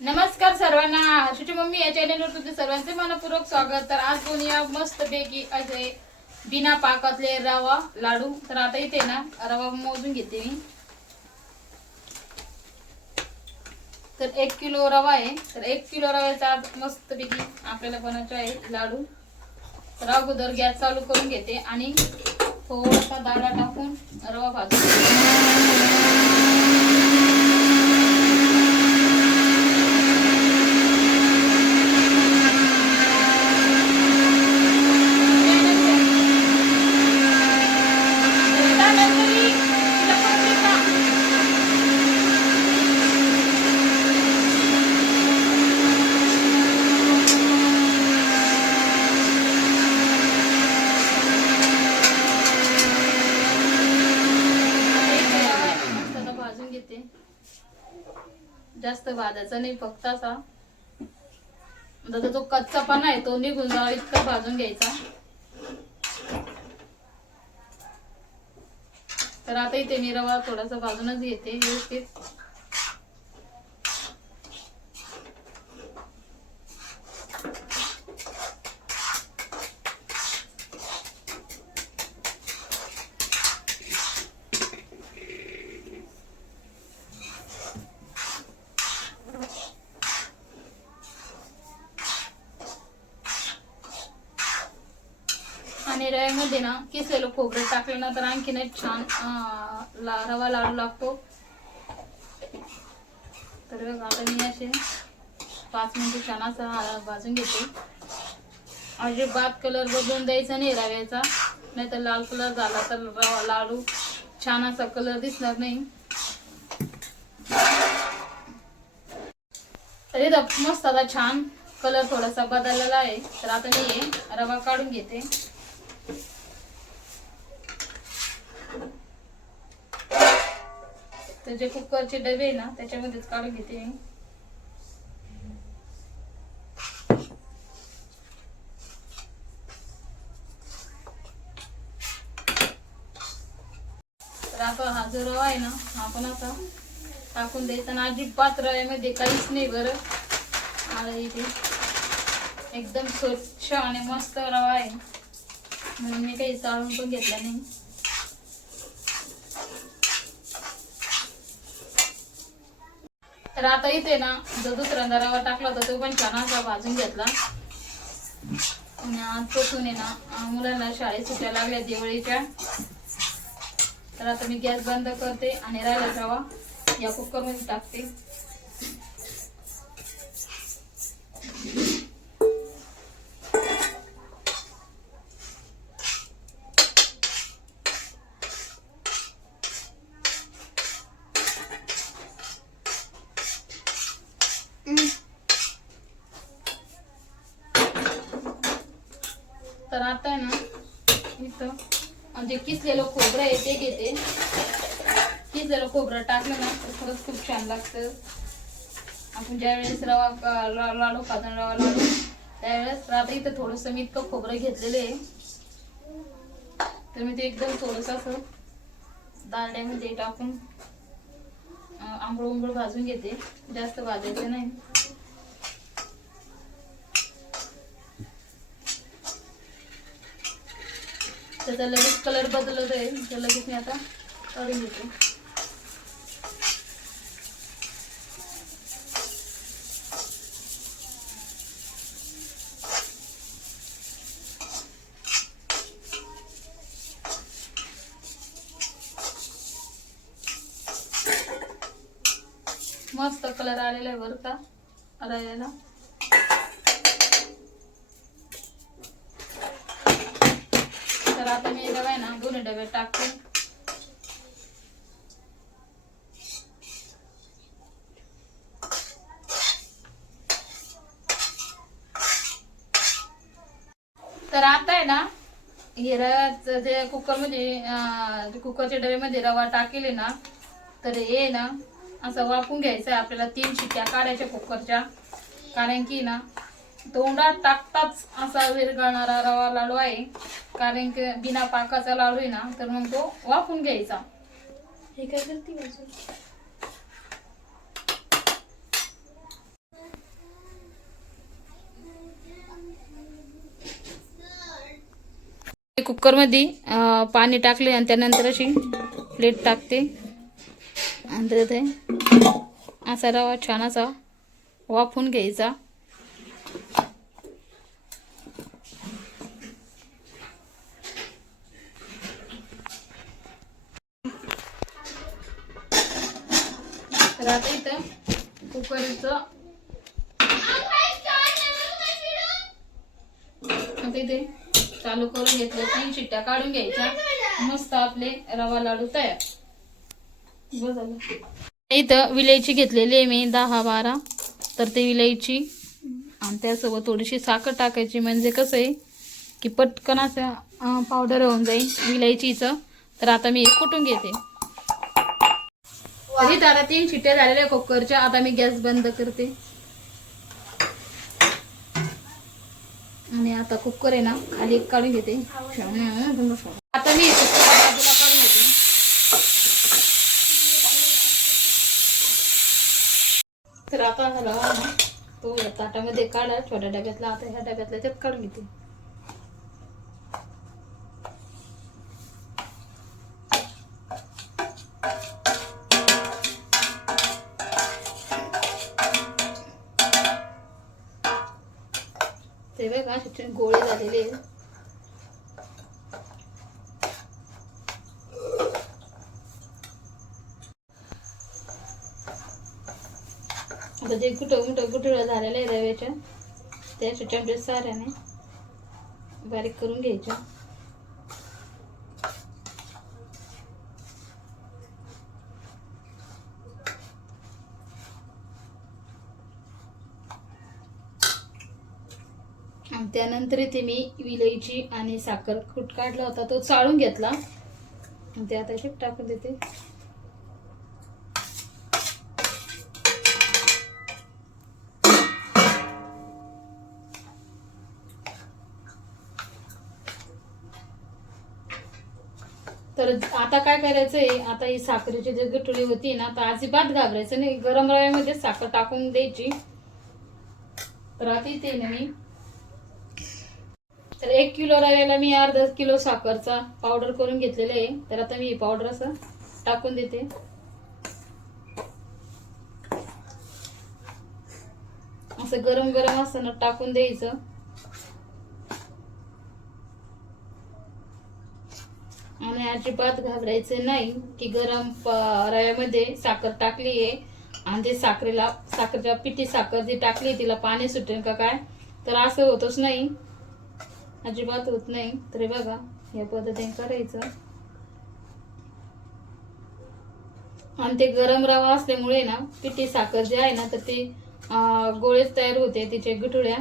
नमस्कार सर्वांना, हर्षूची मम्मी या चॅनलवर तुमचे सर्वांचे मनपूर्वक स्वागत। तर आज बनवूया मस्त पैकी असे बिना पाकातले रवा लाडू। तर आता इथे ना रवा मोजून घेते मी। तर 1 किलो रवा आहे। तर 1 किलो रव्याचा मस्त पैकी आपल्याला बनवायचे आहे लाडू। तर अगोदर गॅस चालू करून घेते आणि थोडासा दाणा टाकून रवा भाजून घेते। जास्त भाजायचा नाही, फक्त असा जो कच्चापणा आहे तो निघून जावा इतका भाजून घ्यायचा। तर आता इथे मी रवा थोडासा भाजूनच घेते व्यवस्थित। आणि रव्यामध्ये ना किसलेलं खोबरं टाकलं ना तर आणखीन एक छान रवा लाडू लागतो। तर बघा आता मी असे 5 मिनिटं छान असा भाजून घेते। अजिबात कलर बदलून द्यायचा नाही रव्याचा, नाही तर लाल कलर झाला तर रवा लाडू छान असा कलर दिसणार नाही। तर इथं मस्त आता छान कलर थोडासा बदललेला आहे। तर आता मी रवा काढून घेते। तर जे कुकरचे डबे आहे ना त्याच्यामध्येच काढून घेते। तर आता हा जो रवा आहे ना हा पण आता टाकून द्यायचा ना। अजिबात रव्यामध्ये काहीच नाही बरं, आणि इथे एकदम स्वच्छ आणि मस्त रवा आहे म्हणून मी काही चाळून पण घेतला नाही। तर आता इथे ना जो दुसऱ्यांदा रवा टाकला होता तो पण छान असा भाजून घेतला। आणि आजपासून आहे ना मुलांना शाळेत सुट्ट्या लागल्या दिवाळीच्या। तर आता मी गॅस बंद करते आणि राहिला रवा या कुकर मध्ये टाकते। तर आता आहे ना इथं म्हणजे किसलेलं खोबरं आहे ते घेते। किसलेलं खोबरं टाकलं ना तर खरंच खूप छान लागतं। आपण ज्या वेळेस रवा लाडू खातो रवा लाडू त्यावेळेस आता इथं थोडंसं मी इतकं खोबरं घेतलेलं आहे। तर मी ते एकदम थोडंसं असं दारड्यामध्ये टाकून आंबळ उंबळ भाजून घेते, जास्त भाजायचं नाही। त्याचा लगेच कलर बदलत आहे तर लगेच मी आता काढून घेते। मस्त कलर आलेला आहे बरं का रव्याला। तर आता मी रवा आहे ना 2 डबे टाकते। तर आता आहे ना हे रव्याचं जे कुकरमध्ये कुकरच्या डब्यामध्ये रवा टाकेले ना तर हे ना असं वाफून घ्यायचं आहे आपल्याला। 3 शिट्ट्या काढायच्या कुकरच्या, कारण की ना तोंडात टाकताच असा विरघळणारा रवा लाडू आहे। कारण की बिना पाकाचा लाडू आहे ना तर मग तो वाफून घ्यायचा। हे काय करते कुकरमध्ये पाणी टाकले आणि त्यानंतर अशी प्लेट टाकते आणि ते असा रवा छान असा वाफवून घ्यायचा. तर आता इथं कुकरचं आता इथे चालू करून घेतलं. 3 शिट्ट्या काढून घ्यायच्या. मस्त आपले रवा लाडू तयार. बस झालं. इथं विलायची घेतलेली आहे मी 10-12. तर ते विलायची आणि त्यासोबत थोडीशी साखर टाकायची, म्हणजे कसं आहे की पटकन असं पावडर होऊन जाईल विलायचीचं. तर आता मी कुटून घेते. तर इथं आता 3 शिट्ट्या झालेल्या कुकरच्या. आता मी गॅस बंद करते आणि आता कुकर आहे ना खाली काढून घेते. आता मी बाजूला काढून घेते. तर आता झाला ना तो या ताटामध्ये काढा छोट्या डब्यातला. आता ह्या डब्यातल्या त्यात काढून घेते. ते बघा असे गोळे झालेले. आता जे गुठळ्या झालेल्या आहे रव्याच्या त्या चमचे साऱ्याने बारीक करून घ्यायच्या. आणि त्यानंतर इथे मी विलायची आणि साखर कूट काढला होता तो चाळून घेतला आणि ते आता इथे टाकून देते. तर आता काय करायचंय, आता ही साखरेची जी गठुळी होती ना तर अजिबात घाबरायचं नाही. गरम रव्यामध्ये साखर टाकून द्यायची. तर आता इथे ना मी तर 1 किलो रव्याला मी अर्धा किलो साखरचा पावडर करून घेतलेला आहे. तर आता मी ही पावडर असं टाकून देते. असं गरम गरम असताना टाकून द्यायचं. आणि अजिबात घाबरायचं नाही की गरम रव्यामध्ये साखर टाकली आहे आणि ते साखरच्या पिठी साखर जी टाकली तिला पाणी सुटेल का काय, तर असं होतच नाही, अजिबात होत नाही. तरी बघा या पद्धतीने करायचं. आणि ते गरम रवा असल्यामुळे ना पिठी साखर जी आहे ना तर ते गोळेच तयार होते तिचे गुठळ्या.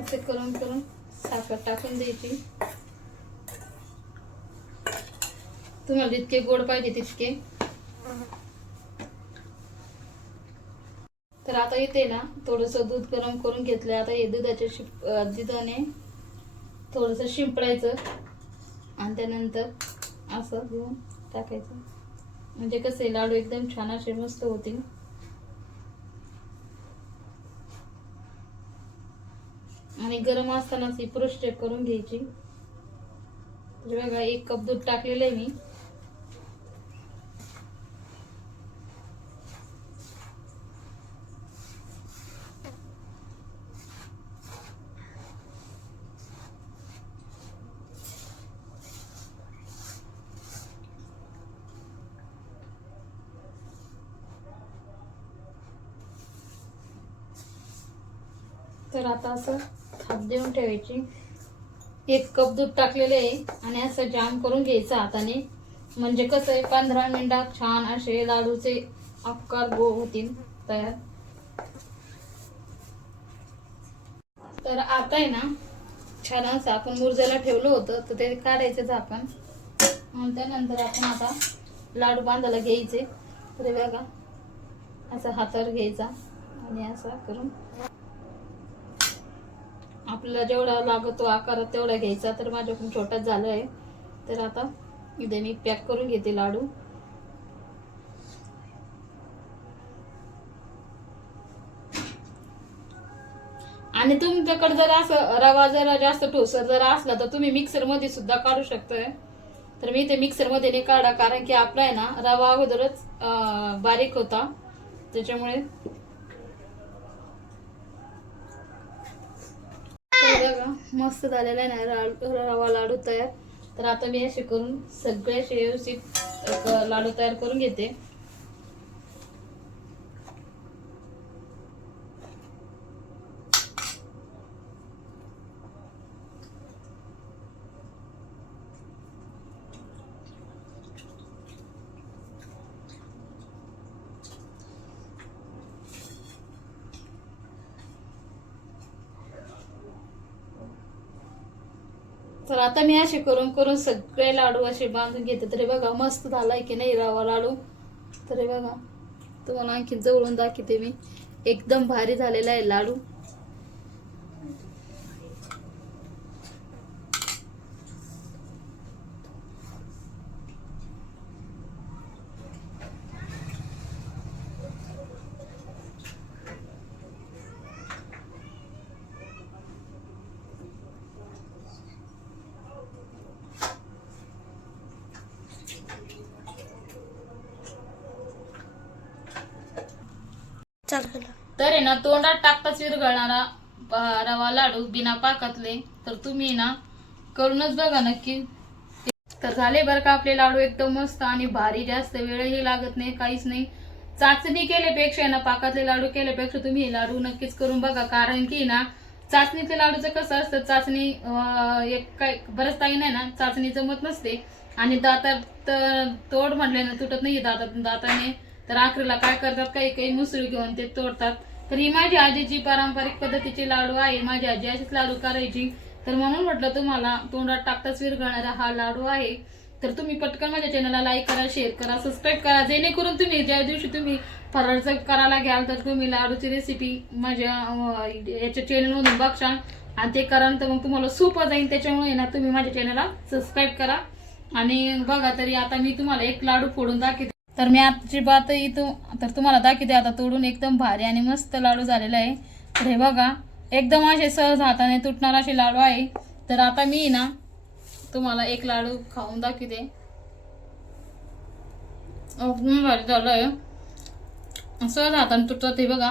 असे करून करून साखर टाकून द्यायची. तुम्हाला जितके गोड पाहिजे तितके. तर आता इथे ना थोडस दूध गरम करून घेतलं. आता हे दुधाने थोडस शिंपडायचं आणि त्यानंतर असं घेऊन टाकायचं, म्हणजे कसे लाडू एकदम छान असे मस्त होतील. आणि गरम असतानाच ही प्रोस्टेट करून घ्यायची. बघा 1 कप दूध टाकलेलं आहे मी. तर आता असं थाप देऊन ठेवायची. 1 कप दूध टाकलेले आहे आणि असं जाम करून घ्यायचं हाताने, म्हणजे कसं आहे 15 मिनिटात छान असे लाडूचे आकार गोल होतील तयार. तर आता आहे ना छान असं आपण मुरजायला ठेवलं होतं तर ते काढायचं झाकण आणि त्यानंतर आपण आता लाडू बांधायला घ्यायचे. तर बघा असं हातावर घ्यायचा आणि असं करून आपल्याला जेवढा लागतो आकार तेवढा घ्यायचा. तर माझ्याकडून छोटाच झाला आहे. तर आता इथे मी पॅक करून घेते लाडू. आणि तुमच्याकडे जर असं रवा जरा जास्त ठोसर जर असला तर तुम्ही मिक्सर मध्ये सुद्धा काढू शकताय. तर मी ते मिक्सर मध्ये नाही काढा, कारण की आपला आहे ना रवा अगोदरच बारीक होता, त्याच्यामुळे. बघा मस्त झालेला आहे ना रवा लाडू तयार. तर आता मी असे करून सगळे असे व्यवस्थित एक लाडू तयार करून घेते. तर आता मी असे करून करून सगळे लाडू असे बांधून घेते. तरी बघा मस्त झालाय की नाही रवा लाडू. तरी बघा तुम्हाला आणखी जवळून दाखवते मी. एकदम भारी झालेला आहे लाडू. तर आहे ना तोंडात टाकताच विरघळणारा रवा लाडू बिना पाकातले. तर तुम्ही ना करूनच बघा नक्की. तर झाले बरं का आपले लाडू एकदम मस्त आणि भारी. जास्त वेळही लागत नाही, काहीच नाही. चाचणी केल्यापेक्षा ना पाकातले लाडू केल्यापेक्षा तुम्ही हे लाडू नक्कीच करून बघा. कारण की ना चाचणीच्या लाडूचं कसं असतं, चाचणी एक काय बरंच काही नाही ना चाचणी जमत नसते. आणि दातात तोड म्हटल्यानं तुटत नाही दाताने. तर आखरीला काय करतात, काही काही मुसळी घेऊन ते तोडतात. तर ही माझी आजीची पारंपरिक पद्धतीचे लाडू आहे. माझी आजी अशीच लाडू करायची. तर म्हणून म्हटलं तुम्हाला तोंडात टाकताच विरघळणारा हा लाडू आहे. तर तुम्ही पटकन माझ्या चॅनलला लाईक करा, शेअर करा, सबस्क्राईब करा, जेणेकरून तुम्ही ज्या दिवशी तुम्ही फराळचं करायला घ्याल तर तुम्ही लाडूची रेसिपी माझ्या याच्या चॅनलमधून बघशाल आणि ते करा. तर मग तुम्हाला सोपं जाईल. त्याच्यामुळे ना तुम्ही माझ्या चॅनलला सबस्क्राईब करा आणि बघा. तरी आता मी तुम्हाला एक लाडू फोडून दाखवते. तर मी आजची बात इथं तर तुम्हाला दाखवते आता तोडून. एकदम भारी आणि मस्त लाडू झालेला आहे. तर हे बघा एकदम असे सहज हाताने तुटणारे असे लाडू आहे. तर आता मी ना तुम्हाला एक लाडू खाऊन दाखवते. भारी झालंय, सहज हाताने तुटतात हे बघा.